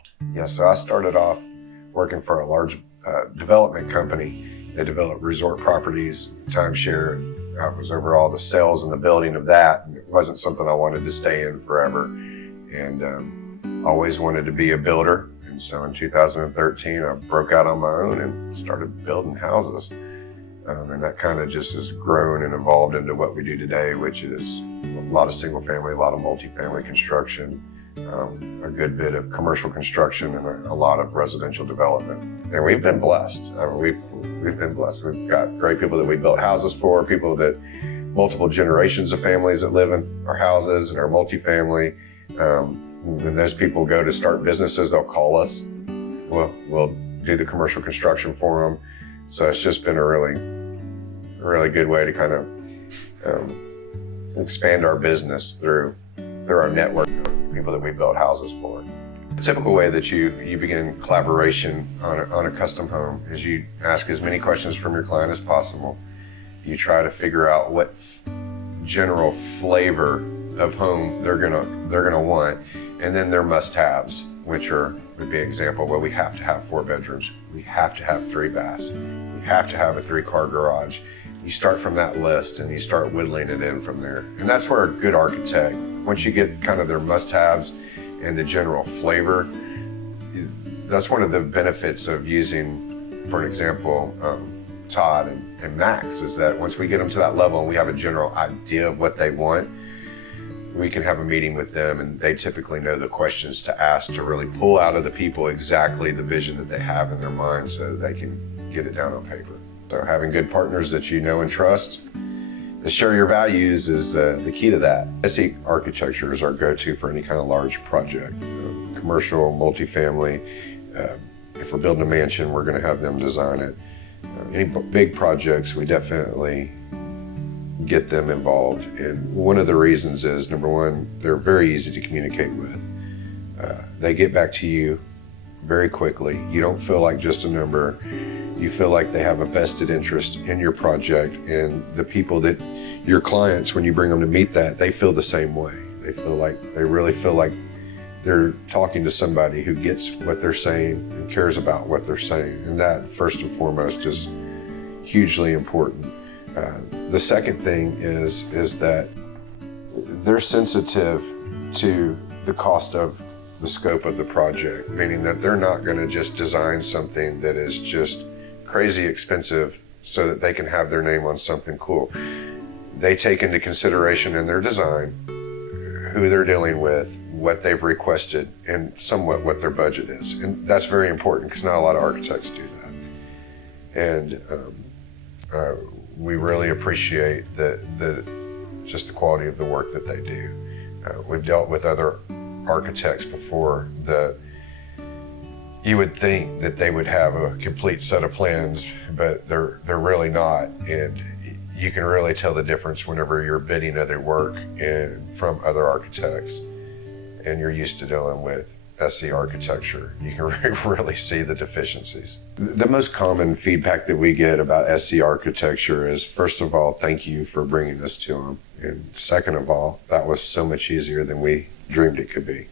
involved? Yes, so I started off working for a large development company. They developed resort properties, timeshare, and I was over all the sales and the building of that. And it wasn't something I wanted to stay in forever, and always wanted to be a builder. And so in 2013, I broke out on my own and started building houses. And that kind of just has grown and evolved into what we do today, which is a lot of single family, a lot of multifamily construction, a good bit of commercial construction, and a lot of residential development. And we've been blessed. We've been blessed. We've got great people that we built houses for, people that multiple generations of families that live in our houses and our multifamily. When those people go to start businesses, they'll call us. We'll do the commercial construction for them. So it's just been a really good way to kind of expand our business through our network of people that we built houses for. The typical way that you begin collaboration on a custom home is you ask as many questions from your client as possible. You try to figure out what general flavor of home they're gonna want, and then their must-haves, which would be an example. Well, we have to have 4 bedrooms. We have to have 3 baths. We have to have a 3-car garage. You start from that list and you start whittling it in from there. And that's where a good architect, once you get kind of their must-haves and the general flavor, that's one of the benefits of using, for example, Todd and Max, is that once we get them to that level and we have a general idea of what they want, we can have a meeting with them, and they typically know the questions to ask to really pull out of the people exactly the vision that they have in their mind so that they can get it down on paper. So having good partners that you know and trust that share your values is the key to that. SE Architecture is our go-to for any kind of large project, commercial, multifamily. If we're building a mansion, we're going to have them design it. Any big projects, we definitely get them involved. And one of the reasons is, number one, they're very easy to communicate with. They get back to you very quickly. You don't feel like just a number. You feel like they have a vested interest in your project, and the people that, your clients, when you bring them to meet that, they feel the same way. They really feel like they're talking to somebody who gets what they're saying and cares about what they're saying. And that, first and foremost, is hugely important. The second thing is that they're sensitive to the cost of the scope of the project, meaning that they're not going to just design something that is just crazy expensive so that they can have their name on something cool. They take into consideration in their design who they're dealing with, what they've requested, and somewhat what their budget is. And that's very important because not a lot of architects do that. And we really appreciate just the quality of the work that they do. We've dealt with other architects before that you would think that they would have a complete set of plans, but they're really not. And you can really tell the difference whenever you're bidding other work from other architects and you're used to dealing with SE Architecture. You can really see the deficiencies. The most common feedback that we get about SE Architecture is, first of all, thank you for bringing this to them. And second of all, that was so much easier than we dreamed it could be.